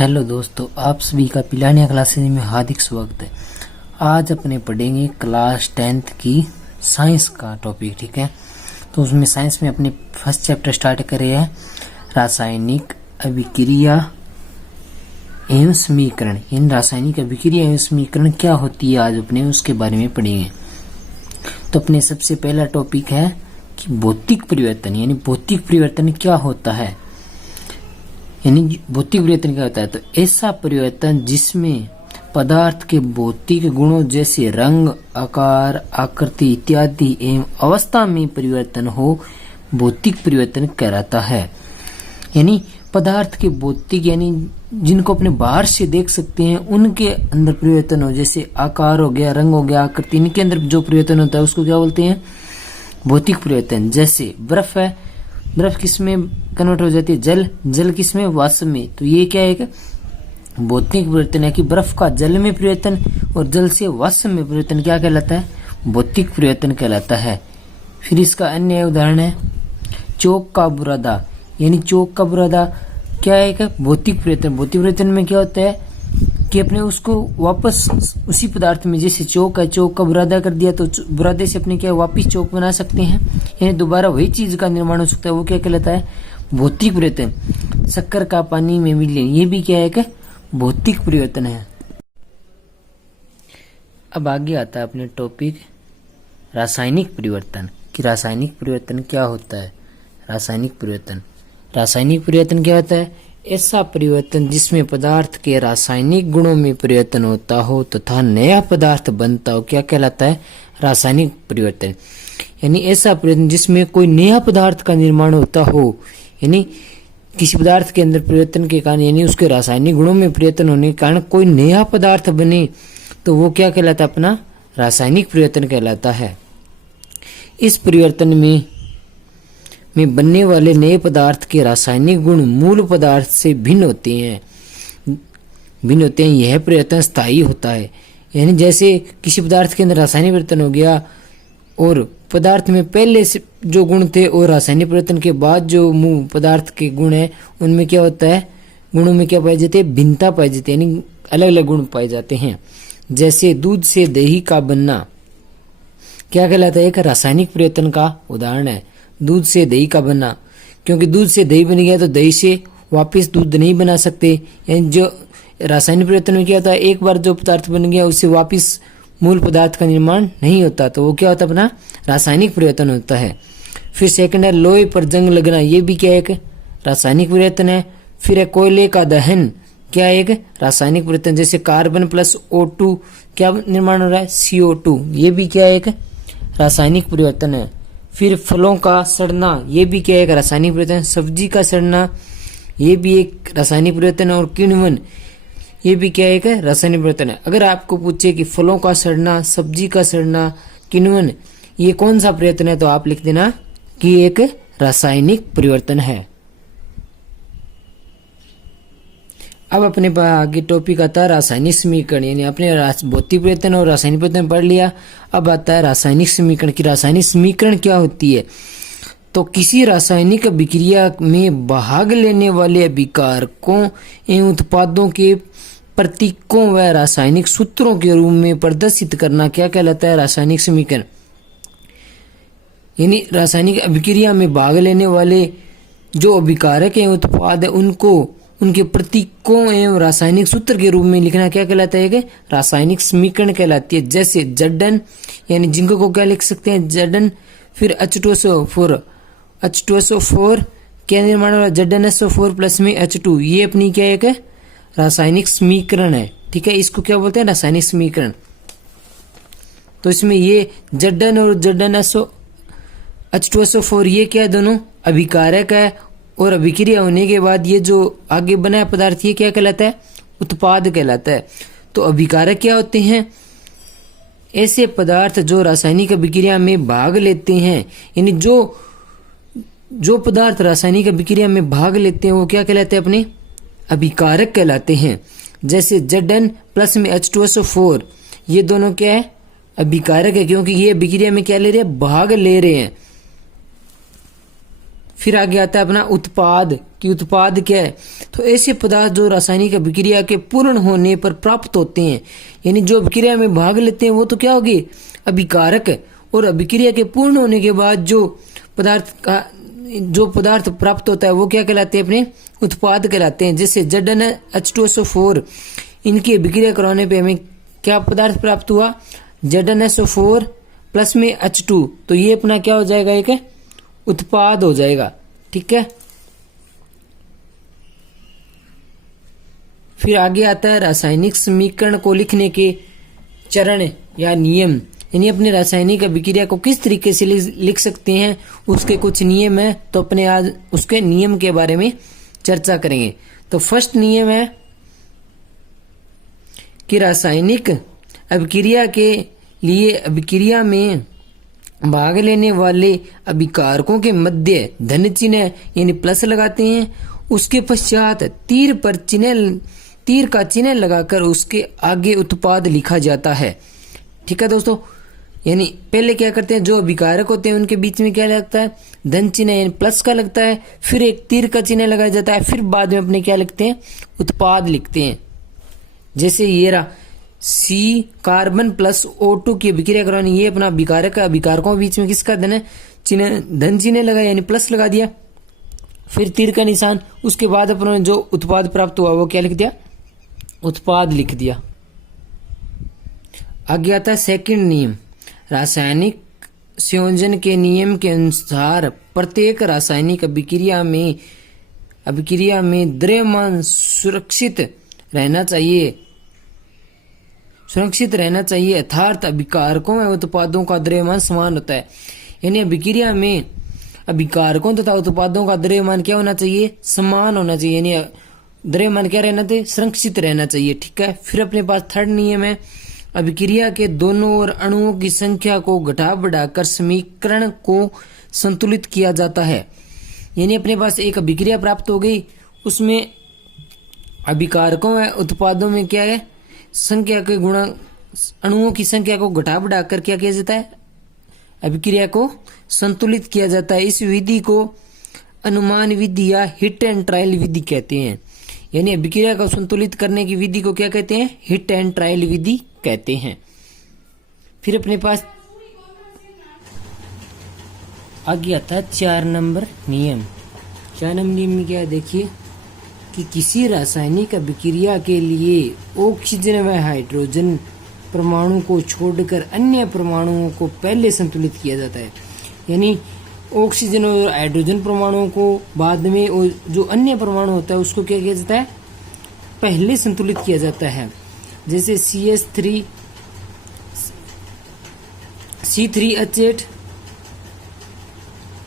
Hello दोस्तों, आप सभी का पिलानिया क्लासेज में हार्दिक स्वागत है। आज अपने पढ़ेंगे क्लास 10th की साइंस का टॉपिक। ठीक है, तो उसमें साइंस में अपने फर्स्ट चैप्टर स्टार्ट करे हैं रासायनिक अभिक्रिया एवं समीकरण। इन रासायनिक अभिक्रिया एवं समीकरण क्या होती है आज अपने उसके बारे में पढ़ेंगे। तो अपने सबसे पहला टॉपिक है कि भौतिक परिवर्तन, यानी भौतिक परिवर्तन क्या होता है। यानी भौतिक परिवर्तन क्या होता है, तो ऐसा परिवर्तन जिसमें पदार्थ के भौतिक गुणों जैसे रंग, आकार, आकृति इत्यादि एवं अवस्था में परिवर्तन हो, भौतिक परिवर्तन कहलाता है। यानी पदार्थ के भौतिक, यानी जिनको अपने बाहर से देख सकते हैं उनके अंदर परिवर्तन हो, जैसे आकार हो गया, रंग हो गया, आकृति, इनके अंदर जो परिवर्तन होता है उसको क्या बोलते हैं, भौतिक परिवर्तन। जैसे बर्फ है, बर्फ किस में कन्वर्ट हो जाती है, जल, जल किस में, वाष्प में। तो ये क्या है, एक भौतिक परिवर्तन है कि बर्फ का जल में परिवर्तन और जल से वाष्प में परिवर्तन क्या कहलाता है, भौतिक परिवर्तन कहलाता है। फिर इसका अन्य उदाहरण है चौक का बुरादा। यानी चौक का बुरादा क्या है, एक भौतिक परिवर्तन। भौतिक परिवर्तन में क्या होता है कि अपने उसको वापस उसी पदार्थ में, जैसे चौक है, चौक का बुरादा कर दिया तो बुरादे से अपने क्या वापस चौक बना सकते हैं, यानी दोबारा वही चीज का निर्माण हो सकता है। वो क्या कहलाता है, भौतिक परिवर्तन। शक्कर का पानी में विलयन, ये भी क्या है, एक भौतिक परिवर्तन है। अब आगे आता है अपने टॉपिक रासायनिक परिवर्तन, कि रासायनिक परिवर्तन क्या होता है। रासायनिक परिवर्तन, रासायनिक परिवर्तन क्या होता है, ऐसा परिवर्तन जिसमें पदार्थ के रासायनिक गुणों में परिवर्तन होता हो तथा नया पदार्थ बनता हो, क्या कहलाता है, रासायनिक परिवर्तन। यानी ऐसा परिवर्तन जिसमें कोई नया पदार्थ का निर्माण होता हो, यानी किसी पदार्थ के अंदर परिवर्तन के कारण, यानी उसके रासायनिक गुणों में परिवर्तन होने के कारण कोई नया पदार्थ बने, तो वो क्या कहलाता है, अपना रासायनिक परिवर्तन कहलाता है। इस परिवर्तन में बनने वाले नए पदार्थ के रासायनिक गुण मूल पदार्थ से भिन्न होते हैं। यह परिवर्तन स्थायी होता है। यानी जैसे किसी पदार्थ के अंदर रासायनिक परिवर्तन हो गया और पदार्थ में पहले से जो गुण थे और रासायनिक परिवर्तन के बाद जो मूल पदार्थ के गुण है उनमें क्या होता है, गुणों में क्या पाए जाते हैं, भिन्नता पाई जाती है, यानी अलग अलग गुण पाए जाते हैं। जैसे दूध से दही का बनना क्या कहलाता है, एक रासायनिक परिवर्तन का उदाहरण है। दूध से दही का बनना, क्योंकि दूध से दही बन गया तो दही से वापस दूध नहीं बना सकते। यानी जो रासायनिक परिवर्तन में क्या होता है, एक बार जो पदार्थ बन गया उससे वापस मूल पदार्थ का निर्माण नहीं होता, तो वो क्या होता है, अपना रासायनिक परिवर्तन होता है। फिर सेकंड है लोहे पर जंग लगना, ये भी क्या है, एक रासायनिक परिवर्तन है। फिर है कोयले का दहन, क्या है, एक रासायनिक परिवर्तन। जैसे कार्बन प्लस O2 क्या निर्माण हो रहा है, CO2, ये भी क्या है, एक रासायनिक परिवर्तन है। फिर फलों का सड़ना, ये भी क्या है, एक रासायनिक परिवर्तन। सब्जी का सड़ना, ये भी एक रासायनिक परिवर्तन है। और किण्वन, ये भी क्या है, एक रासायनिक परिवर्तन है। अगर आपको पूछे कि फलों का सड़ना, सब्जी का सड़ना, किण्वन, ये कौन सा परिवर्तन है, तो आप लिख देना कि एक रासायनिक परिवर्तन है। अब अपने आगे टॉपिक आता है रासायनिक समीकरण। यानी अपने भौतिक परिवर्तन और रासायनिक परिवर्तन पढ़ लिया। अब आता है रासायनिक समीकरण की रासायनिक समीकरण क्या होती है। तो किसी रासायनिक अभिक्रिया में भाग लेने वाले अभिकारकों एवं उत्पादों के प्रतीकों व रासायनिक सूत्रों के रूप में प्रदर्शित करना क्या कहलाता है, रासायनिक समीकरण। यानी रासायनिक अभिक्रिया में भाग लेने वाले जो अभिकारक एवं उत्पाद है उनको उनके प्रतीकों एवं रासायनिक सूत्र के रूप में लिखना क्या कहलाता है, कि रासायनिक समीकरण कहलाती है। जैसे जडन, यानी जिंक को क्या लिख सकते हैं, जडन। फिर H2SO4, H2SO4 क्या निर्माण हो रहा है, ZnSO4 प्लस में H2, ये अपनी क्या है, एक रासायनिक समीकरण है। ठीक है, इसको क्या बोलते हैं, रासायनिक समीकरण। तो इसमें ये जडन और H2SO4 ये क्या है, दोनों अभिकारक है। और अभिक्रिया होने के बाद ये जो आगे बना पदार्थ ये क्या कहलाता है, उत्पाद कहलाता है। तो अभिकारक क्या होते हैं, ऐसे पदार्थ जो रासायनिक अभिक्रिया में भाग लेते हैं। यानी जो पदार्थ रासायनिक अभिक्रिया में भाग लेते हैं वो क्या कहलाते हैं, अपने अभिकारक कहलाते हैं। जैसे Zn प्लस में H2SO4, ये दोनों क्या है, अभिकारक है, क्योंकि ये अभिक्रिया में क्या ले रहे हैं, भाग ले रहे हैं। फिर आगे आता है अपना उत्पाद, कि उत्पाद क्या है, तो ऐसे पदार्थ जो रासायनिक अभिक्रिया के पूर्ण होने पर प्राप्त होते हैं, यानी जो अभिक्रिया में भाग लेते हैं वो तो क्या होगी, अभिकारक। और अभिक्रिया के पूर्ण होने के बाद जो पदार्थ प्राप्त होता है वो क्या कहलाते हैं, अपने उत्पाद कहलाते हैं। जैसे ZnH2SO4, इनकी अभिक्रिया कराने पे हमें क्या पदार्थ प्राप्त हुआ, ZnSO4 प्लस में H2, तो ये अपना क्या हो जाएगा, एक उत्पाद हो जाएगा। ठीक है, फिर आगे आता है रासायनिक समीकरण को लिखने के चरण या नियम, यानी अपने रासायनिक अभिक्रिया को किस तरीके से लिख सकते हैं, उसके कुछ नियम है। तो अपने आज उसके नियम के बारे में चर्चा करेंगे। तो फर्स्ट नियम है कि रासायनिक अभिक्रिया के लिए अभिक्रिया में भाग लेने वाले अभिकारकों के मध्य धन चिन्ह यानी प्लस लगाते हैं। उसके पश्चात तीर का चिन्ह लगाकर उसके आगे उत्पाद लिखा जाता है। ठीक है दोस्तों, यानी पहले क्या करते हैं, जो अभिकारक होते हैं उनके बीच में क्या लगता है, धन चिन्ह यानी प्लस का लगता है, फिर एक तीर का चिन्ह लगाया जाता है, फिर बाद में अपने क्या लिखते हैं, उत्पाद लिखते हैं। जैसे ये रहा C कार्बन प्लस O2 की अभिक्रिया करवानी, ये अपना अभिकारक है, अभिकारकों के बीच में किसका धन चिन्ह लगा यानी प्लस लगा दिया, फिर तीर का निशान, उसके बाद अपने जो उत्पाद प्राप्त हुआ वो क्या लिख दिया, उत्पाद लिख दिया। आगे आता है सेकंड नियम, रासायनिक संयोजन के नियम के अनुसार प्रत्येक रासायनिक अभिक्रिया में द्रव्यमान सुरक्षित रहना चाहिए, अर्थात अभिकारकों एवं उत्पादों का द्रव्यमान समान होता है। यानी अभिक्रिया में अभिकारकों तथा उत्पादों का द्रव्यमान क्या होना चाहिए, समान होना चाहिए, यानी द्रव्यमान क्या रहना चाहिए, संरक्षित रहना चाहिए। ठीक है, फिर अपने पास थर्ड नियम है, अभिक्रिया के दोनों ओर अणुओं की संख्या को घटा बढ़ाकर समीकरण को संतुलित किया जाता है। यानी अपने पास एक अभिक्रिया प्राप्त हो गई, उसमें अभिकारकों व उत्पादों में क्या है, संख्या के गुणा अणुओं की संख्या को घटा बढ़ाकर क्या किया जाता है, अभिक्रिया को संतुलित किया जाता है। इस विधि को अनुमान विधि या हिट एंड ट्रायल विधि कहते हैं। यानी अभिक्रिया को संतुलित करने की विधि को क्या कहते हैं, हिट एंड ट्रायल विधि कहते हैं। फिर अपने पास आगे आता है 4 नंबर नियम। 4 नंबर नियम में क्या है, देखिए कि किसी रासायनिक अभिक्रिया के लिए ऑक्सीजन व हाइड्रोजन परमाणु को छोड़कर अन्य परमाणुओं को पहले संतुलित किया जाता है। यानी ऑक्सीजन और हाइड्रोजन परमाणुओं को बाद में, और जो अन्य परमाणु होता है उसको क्या किया जाता है, पहले संतुलित किया जाता है। जैसे C3H8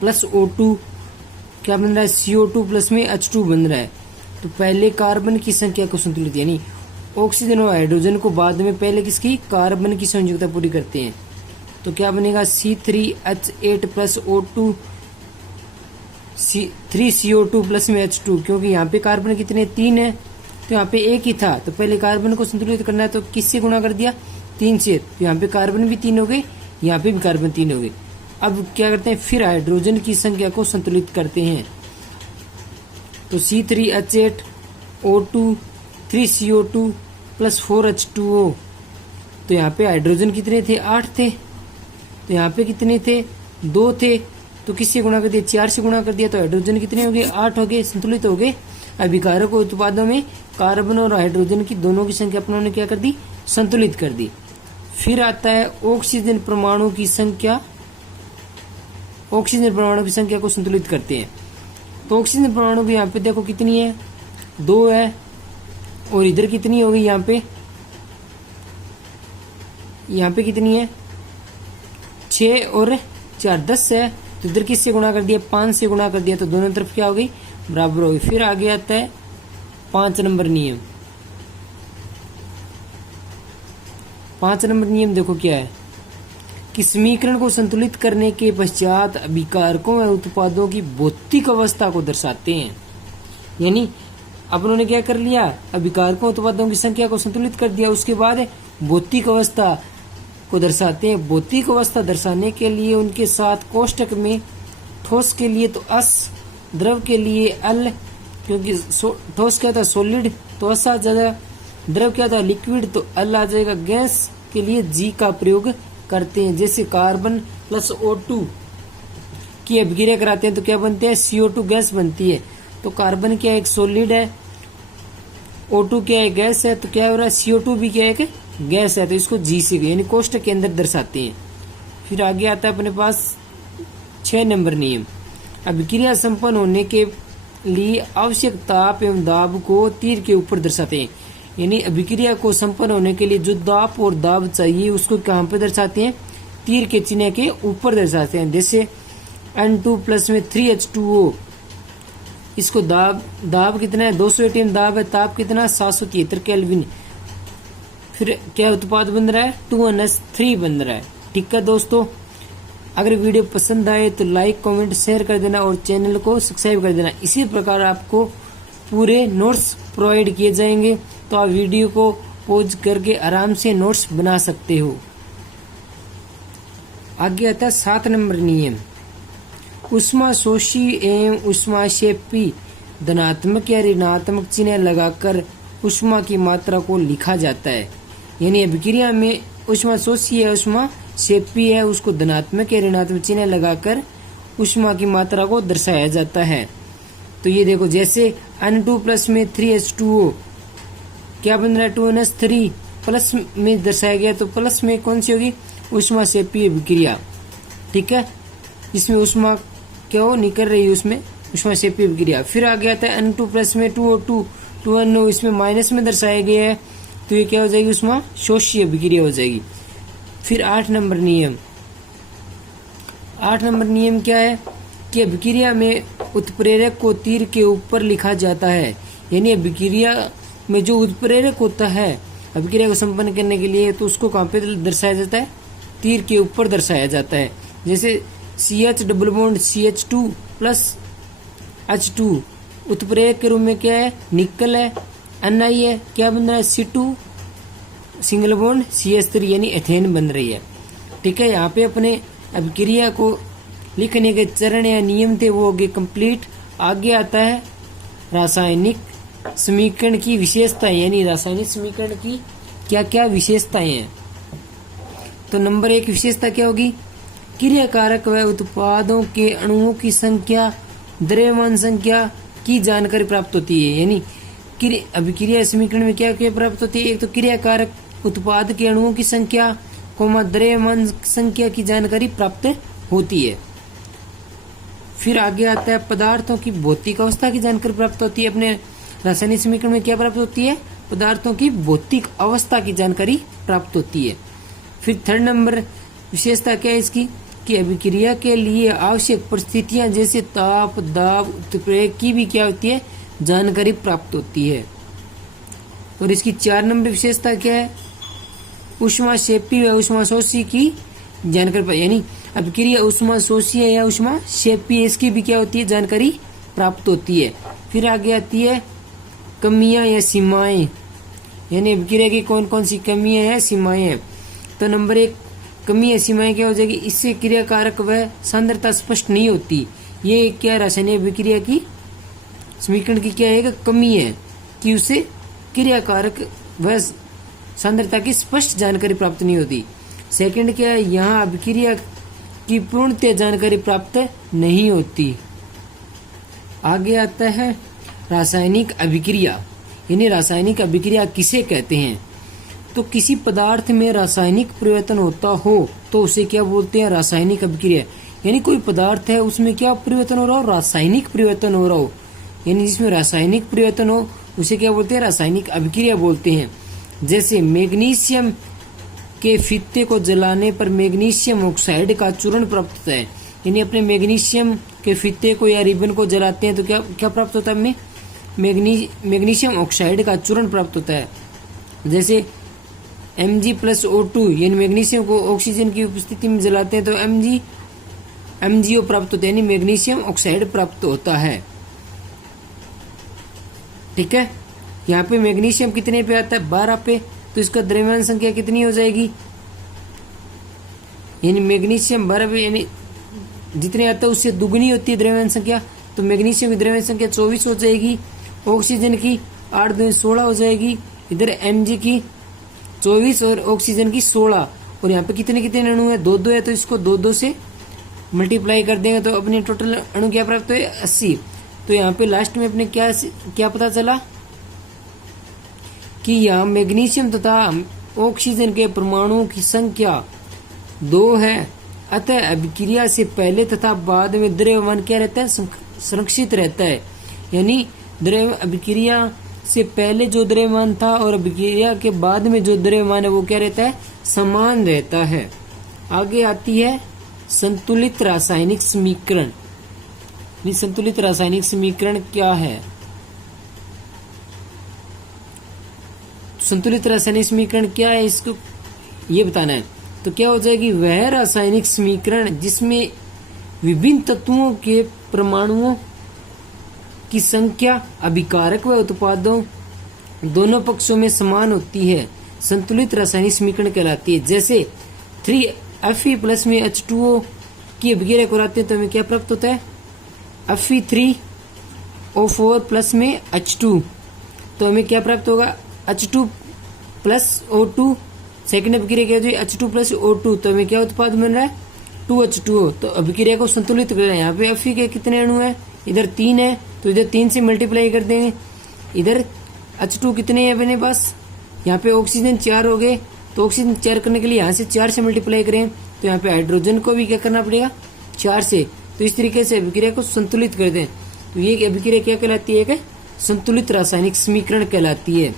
प्लस O2 क्या बन रहा है, CO2 प्लस में H2 बन रहा है। तो पहले कार्बन की संख्या को संतुलित, यानी ऑक्सीजन और हाइड्रोजन को बाद में पहले किसकी, कार्बन की संयुक्ता पूरी करते हैं। तो क्या बनेगा, C3H8 plus O2 3CO2 plus में H2, क्योंकि यहाँ पे कार्बन कितने, 3 है, तो यहाँ पे एक ही था, तो पहले कार्बन को संतुलित करना है, तो किससे गुणा कर दिया, 3 से, तो यहाँ पे कार्बन भी 3 हो गए, यहाँ पे भी कार्बन 3 हो गए। अब क्या करते हैं, फिर हाइड्रोजन की संख्या को संतुलित करते हैं। तो C3H8 O2 3CO2 plus 4H2O, तो यहाँ पे हाइड्रोजन कितने थे, 8 थे, तो यहाँ पे कितने थे, 2 थे, तो किससे गुणा कर दिया, 4 से गुणा कर दिया, तो हाइड्रोजन कितने हो गए, 8 हो गए, संतुलित हो गए। अभिकारक उत्पादों में कार्बन और हाइड्रोजन की दोनों की संख्या अपनों ने क्या कर दी, संतुलित कर दी। फिर आता है ऑक्सीजन परमाणु की संख्या, ऑक्सीजन परमाणु की संख्या को संतुलित करते हैं। तो ऑक्सीजन परमाणु की यहाँ पे देखो कितनी है, 2 है, और इधर कितनी होगी, यहाँ पे कितनी है, 6 और 4 10 है, तो इधर किससे गुणा कर दिया, 5 से गुणा कर दिया, तो दोनों तरफ क्या हो गई, बराबर हो गई। फिर आगे आता है 5 नंबर नियम। 5 नंबर नियम देखो क्या है, कि समीकरण को संतुलित करने के पश्चात अभिकारकों व उत्पादों की भौतिक अवस्था को दर्शाते हैं। यानी अब उन्होंने क्या कर लिया, अभिकारकों उत्पादों की संख्या को संतुलित कर दिया, उसके बाद भौतिक अवस्था को दर्शाते हैं। भौतिक अवस्था दर्शाने के लिए उनके साथ कोष्टक में ठोस के लिए तो S, द्रव के लिए L, क्योंकि ठोस क्या था सॉलिड, तो एस आ जाएगा। द्रव क्या था लिक्विड, तो एल आ जाएगा। गैस के लिए जी का प्रयोग करते हैं, जैसे कार्बन प्लस O2 की अभिक्रिया कराते हैं तो क्या बनते हैं CO2 गैस बनती है। तो कार्बन क्या एक सॉलिड है, O2 क्या है गैस है, तो क्या हो रहा है CO2 भी क्या है कि गैस है, तो इसको जी से यानी कोष्टक के अंदर दर्शाते हैं। फिर आगे आता है अपने पास 6 नंबर नियम। अभिक्रिया संपन्न होने के लिए आवश्यक ताप एवं दाब को तीर के ऊपर दर्शाते हैं, यानी अभिक्रिया को संपन्न होने के लिए जो दाब और दाब चाहिए उसको कहाँ पे दर्शाते हैं, तीर के चिन्ह के ऊपर दर्शाते हैं। जैसे N2 प्लस में 3H2O, इसको दाब कितना है 200 ATM दाब है, ताप कितना 773 केल्विन। फिर क्या उत्पाद बन रहा है 2NH3 बन रहा है। ठीक है दोस्तों, अगर वीडियो पसंद आए तो लाइक कमेंट शेयर कर देना और चैनल को सब्सक्राइब कर देना। इसी प्रकार आपको पूरे नोट्स प्रोवाइड किए जाएंगे, तो आप वीडियो को पॉज करके आराम से नोट्स बना सकते हो। आगे आता है 7 नंबर नियम। ऊष्माशोषी एवं ऊष्माक्षेपी धनात्मक या ऋणात्मक चिन्ह लगाकर ऊष्मा की मात्रा को लिखा जाता है, यानी अभिक्रिया में ऊष्माशोषी है ऊष्माक्षेपी है उसको धनात्मक या ऋणात्मक चिन्ह लगाकर ऊष्मा की मात्रा को दर्शाया जाता है। तो ये देखो जैसे N2 प्लस में 3H2O क्या बन रहा है 2NH3 प्लस में दर्शाया गया, तो प्लस में कौन सी होगी ऊष्माक्षेपी अभिक्रिया। ठीक है, इसमें ऊष्मा क्या हो निकल रही है उसमें ऊष्माक्षेपी अभिक्रिया। फिर आ गया था N2 प्लस में 2O2 2NO, इसमें माइनस में दर्शाया गया है तो ये क्या हो जाएगी ऊष्माशोषी अभिक्रिया हो जाएगी। फिर 8 नंबर नियम। 8 नंबर नियम क्या है कि अभिक्रिया में उत्प्रेरक को तीर के ऊपर लिखा जाता है, यानी अभिक्रिया में जो उत्प्रेरक होता है अभिक्रिया को संपन्न करने के लिए तो उसको कहाँ पे दर्शाया जाता है, तीर के ऊपर दर्शाया जाता है। जैसे CH double bond CH2 plus H2 उत्प्रेरक के रूप में क्या है निकल है, Ni है क्या बन रहा है C2 सिंगल बॉन्ड CH3 यानी एथेन बन रही है। ठीक है, यहाँ पे अपने अभिक्रिया को लिखने के चरण या नियम थे वो हो गए कंप्लीट। आगे आता है रासायनिक समीकरण की विशेषताएं, यानी रासायनिक समीकरण की क्या क्या विशेषताएं हैं। तो नंबर 1 विशेषता क्या होगी, क्रियाकारक व उत्पादों के अणुओं की संख्या द्रव्यमान संख्या की जानकारी प्राप्त होती है, यानी अभिक्रिया समीकरण में क्या क्या प्राप्त होती है, एक तो क्रियाकारक उत्पाद के अणुओं की संख्या द्रव्यमान संख्या की जानकारी प्राप्त होती है। फिर आगे आता है पदार्थों की भौतिक अवस्था की जानकारी प्राप्त होती है। अपने रासायनिक समीकरण में क्या प्राप्त होती है, पदार्थों की भौतिक अवस्था की जानकारी प्राप्त होती है। फिर 3rd नंबर विशेषता क्या है इसकी कि अभिक्रिया के लिए आवश्यक परिस्थितियां जैसे ताप दाब उत्प्रेरक की भी क्या होती है जानकारी प्राप्त होती है। और इसकी 4 नंबर विशेषता क्या है, ऊष्माक्षेपी व ऊष्माशोषी की जानकारी, यानी अभिक्रिया ऊष्माशोषी है या ऊष्माक्षेपी इसकी भी क्या होती है जानकारी प्राप्त होती है। फिर आगे आती है कमियां या सीमाएं, यानी अभिक्रिया की कौन कौन सी कमियां या सीमाएं हैं। तो नंबर 1 कमी या सीमाएं क्या हो जाएगी, इससे क्रियाकारक व सांद्रता स्पष्ट नहीं होती। ये क्या रासायनिक अभिक्रिया की समीकरण की क्या है कमी है कि उसे क्रियाकारक व सांद्रता की स्पष्ट जानकारी प्राप्त नहीं होती। सेकंड क्या है, यहाँ अभिक्रिया की पूर्णतः जानकारी प्राप्त नहीं होती। आगे आता है रासायनिक अभिक्रिया, यानी रासायनिक अभिक्रिया किसे कहते हैं। तो किसी पदार्थ में रासायनिक परिवर्तन होता हो तो उसे क्या बोलते हैं रासायनिक अभिक्रिया, यानी कोई पदार्थ है उसमें क्या परिवर्तन हो रहा हो रासायनिक परिवर्तन हो रहा हो, यानी जिसमें रासायनिक परिवर्तन हो उसे क्या बोलते हैं रासायनिक अभिक्रिया बोलते हैं। जैसे मैग्नीशियम के फीते को जलाने पर मैग्नीशियम ऑक्साइड का चूर्ण प्राप्त होता है, यानी अपने मैग्नीशियम के फीते को या रिबन को जलाते हैं तो क्या क्या प्राप्त होता है हमें मैग्नीशियम ऑक्साइड का चूर्ण प्राप्त होता है। जैसे Mg+O2 यानी मैग्नीशियम को ऑक्सीजन की उपस्थिति में जलाते हैं तो MgO प्राप्त होता है, यानी मैग्नीशियम ऑक्साइड प्राप्त होता है। ठीक है, यहाँ पे मैग्नीशियम कितने पे आता है 12 पे, तो इसका द्रव्यमान संख्या कितनी हो जाएगी, यानी मैग्नीशियम 12 पे यानी जितने आता है उससे दुगनी होती है द्रव्यमान संख्या, तो मैग्नीशियम की द्रव्य संख्या 24 हो जाएगी, ऑक्सीजन की 8 दूनी 16 हो जाएगी, इधर Mg की 24 और ऑक्सीजन की 16, और यहाँ पे कितने कितने अणु है, 2 है, तो इसको 2 से मल्टीप्लाई कर देंगे तो अपने टोटल अणु क्या प्राप्त हुए 80। तो यहाँ पे लास्ट में अपने क्या पता चला कि यहाँ मैग्नीशियम तथा ऑक्सीजन के परमाणुओं की संख्या 2 है, अतः अभिक्रिया से पहले तथा बाद में द्रव्यमान क्या रहता है, संरक्षित रहता है। यानी अभिक्रिया से पहले जो द्रव्यमान था और अभिक्रिया के बाद में जो द्रव्यमान है वो क्या रहता है, समान रहता है। आगे आती है संतुलित रासायनिक समीकरण। संतुलित रासायनिक समीकरण क्या है, संतुलित रासायनिक समीकरण क्या है इसको ये बताना है। तो क्या हो जाएगी, वह रासायनिक समीकरण जिसमें विभिन्न तत्वों के परमाणुओं की संख्या अभिकारक व उत्पादों दोनों पक्षों में समान होती है संतुलित रासायनिक समीकरण कहलाती है। जैसे 3Fe प्लस में H2O की अभिक्रिया कराते हैं तो हमें क्या प्राप्त होता है, Fe3O4 प्लस में H2, तो हमें क्या प्राप्त होगा, H2 प्लस O2। सेकेंड अभिक्रिया क्या होगी, H2 प्लस O2, तो हमें क्या उत्पाद बन रहा है 2H2O। तो अभिक्रिया को संतुलित कर रहे हैं। यहाँ पे Fe के कितने अणु है, इधर 3 है, तो इधर 3 से मल्टीप्लाई कर देंगे। इधर H2 कितने हैं अपने पास, यहाँ पे ऑक्सीजन 4 हो गए, तो ऑक्सीजन 4 करने के लिए यहाँ से 4 से मल्टीप्लाई करें, तो यहाँ पे हाइड्रोजन को भी क्या करना पड़ेगा 4 से। तो इस तरीके से अभिक्रिया को संतुलित कर दें। तो ये अभिक्रिया क्या कहलाती है, संतुलित रासायनिक समीकरण कहलाती है।